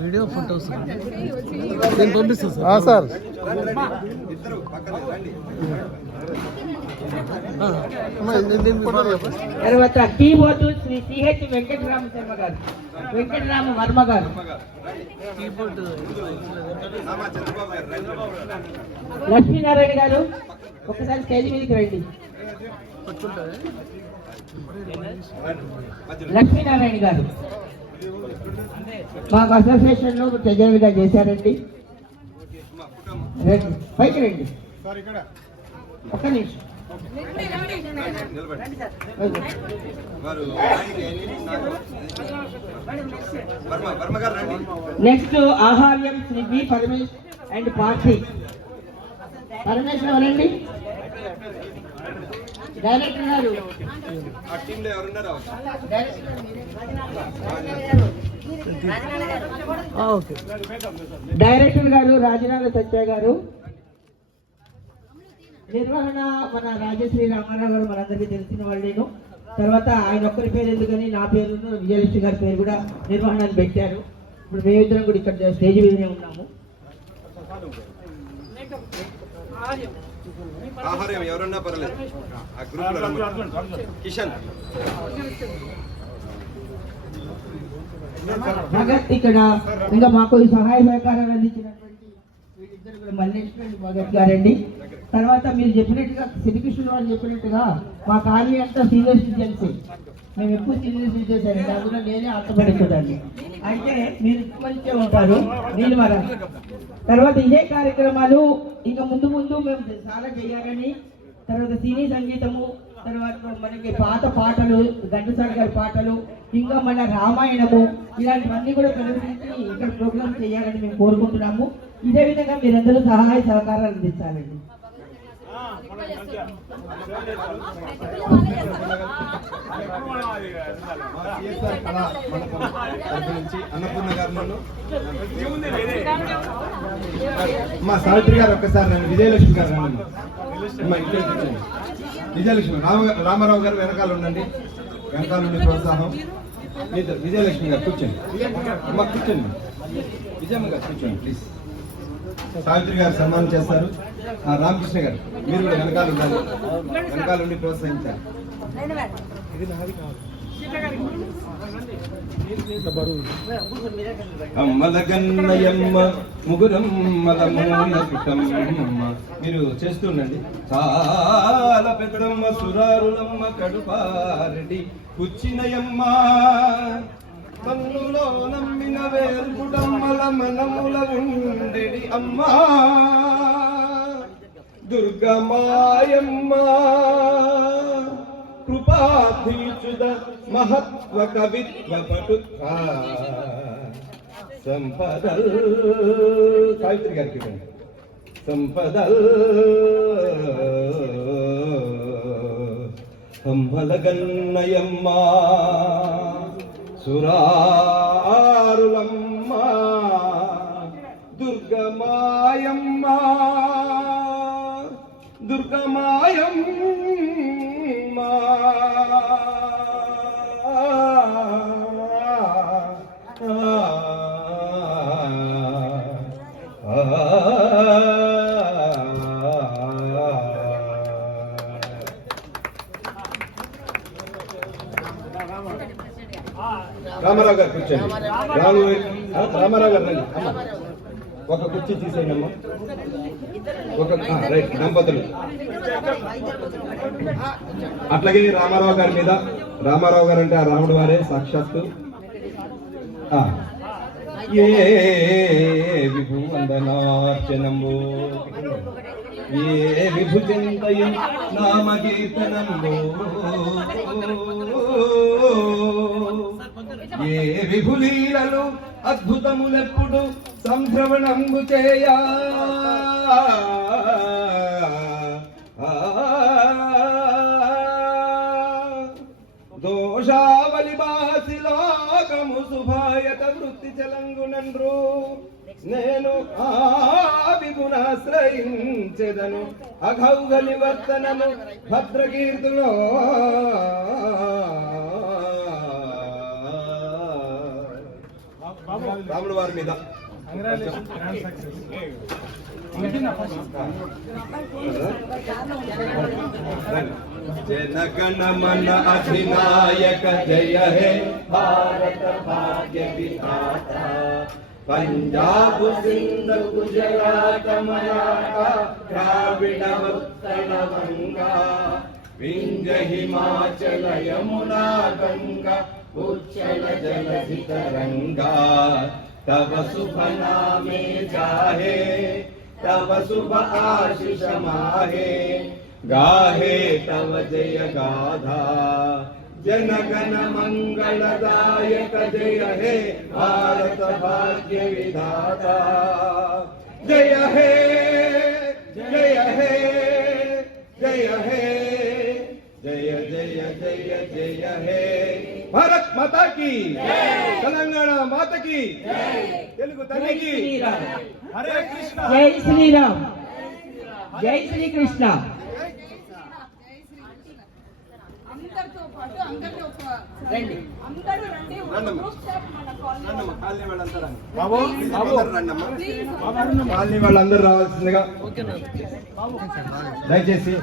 Video photos నేను పంపిస్తాను sir. తర్వాత కీబోర్డ్ శ్రీ సిహెచ్ వెంకటరామ శర్మ గారు, వెంకటరామ వర్మ గారు. లక్ష్మీనారాయణ గారు ఒకసారి స్టేజ్ మీదకి రండి. లక్ష్మీనారాయణ గారు మాకు అసోసియేషన్ లో ట్రెజరీగా చేశారండి. పైకి రండి ఒక్క నిమిషం. నెక్స్ట్ ఆహార్యం Shri B Paramesh and party. Parameshwar ఎవరండి? డైరెక్టర్ గారు. డైరెక్టర్ గారు రాజనాల సత్య గారు. నిర్వహణ మన రాజశ్రీ రామారావు గారు, మనందరికీ తెలిసిన వాళ్ళేను. తర్వాత ఆయన ఒక్కరి పేరు ఎందుకని నా పేరు విజయలక్ష్మి గారి పేరు కూడా నిర్వహణను పెట్టారు. ఇప్పుడు మేమిద్దరం కూడా ఇక్కడ స్టేజ్ మీదనే ఉన్నాము. ఆహారం ఎవరన్నా పర్లేదు. కిషన్ భగత్ ఇక్కడ ఇంకా మాకు సహాయ సహకారాలు అందించినటువంటి వీళ్ళిద్దరు కూడా మల్లేశ్వర భగత్ గారండి. తర్వాత మీరు చెప్పినట్టుగా శ్రీకృష్ణుడు వాళ్ళు చెప్పినట్టుగా మా కాలనీ అంతా సీనియర్ సిటిజన్స్, మేము ఎక్కువ సీనియర్ సిటిజన్స్ అండి. అందులో నేనే అర్థపడుతుందండి. అయితే మీరు మంచిగా ఉంటారు నేను మరి. తర్వాత ఇదే కార్యక్రమాలు ఇంకా ముందు ముందు మేము చాలా చేయాలని. తర్వాత సినీ సంగీతము, తర్వాత మనకి పాత పాటలు, ఘంటసాల గారి పాటలు, ఇంకా మన రామాయణము, ఇలాంటివన్నీ కూడా ప్రదర్శించి ఇక్కడ ప్రోగ్రామ్ చేయాలని మేము కోరుకుంటున్నాము. ఇదే విధంగా మీరందరూ సహాయ సహకారాలు అందించాలండి. అన్నపూర్ణ గారు, మా సావిత్రి గారు ఒక్కసారి రండి. విజయలక్ష్మి గారు రండి. విజయలక్ష్మి రామారావు గారు వెనకాల ఉండండి. వెనకాల ఉండి ప్రోత్సాహం. విజయలక్ష్మి గారు కూర్చోండి. అమ్మ కూర్చోండి. విజయమ్మ గారు కూర్చోండి ప్లీజ్. సావిత్రి గారు సన్మానం చేస్తారు. రామకృష్ణ గారు మీరు కూడా వెనకాల ఉండాలి. వెనకాల ఉండి ప్రోత్సహించాలి. అమ్మలగన్నయమ్మ ముగురమ్మల మూలపిటమ్మ. మీరు చేస్తుండండి. చాలా పెద్దమ్మ సురారులమ్మ కడుపారెడ్డి కుచ్చినయమ్మ కన్నులో నమ్మిన వేల్పుడమ్మల మనముల ఉండెడి అమ్మ దుర్గమాయమ్మ కృపాధీచుద మహత్వ కవిత్వ పటుత్వ సంపదల్. సావిత్రి గారికి సంపదల్ సంబలగన్నయమ్మ సురారులమ్మ దుర్గమాయమ్మ దుర్గమాయమ్మ రామారావు గారు కూర్చోండి. రామారావు గారు రండి. ఒక కుర్చీ తీసేయండి అమ్మ. ఒక రైట్ దంపతులు. అట్లాగే రామారావు గారి మీద, రామారావు గారు అంటే ఆ రాముడు వారే సాక్షాత్తు. ఏ విభు వందనార్చనంబు ఏ విభు చింతయం నామగీర్తనంబు ఏ విభులీలలు అద్భుతములెప్పుడు సంశ్రవణంబు చేయా దోషావలి బాసిలోకము శుభాయత వృత్తి చలంగునండ్రు నేను ఆ విభునాశ్రయించెదను అఘౌగలి వర్తనము భద్రకీర్తులో రాముల వారి మీద జనగణ మన అధినాయక జయ హే భారత భాగ్య విధాత పంజాబ్ సింధ్ గుజరాత మరాఠా ద్రావిడ ఉత్తర వంగా వింధ్య హిమాచల యమునా గంగా ఉచ్చల జలధి తరంగా तब शुभ नामे जाहे तब शुभ आशीष माहे गाहे तब जय गाधा जनगण मंगलदायक जय हे भारत भाग्य विधाता जय हे जय हे जय हे जय जय जय जय हे भारत माता की తెలంగాణ మాత की తెలుగు తల్లికి హరే కృష్ణ జై శ్రీరామ్ జై శ్రీకృష్ణ. అందరితో పాటు అందరితో రండి. అందరూ రండి. రండమ్మ. గ్రూప్ చాట్ మన కాలనీ రండమ్మ, కాలనీ వాళ్ళందరూ రండి. అందరూ రండమ్మ. కాలనీ వాళ్ళందరూ రావాల్సిందిగా దయచేసి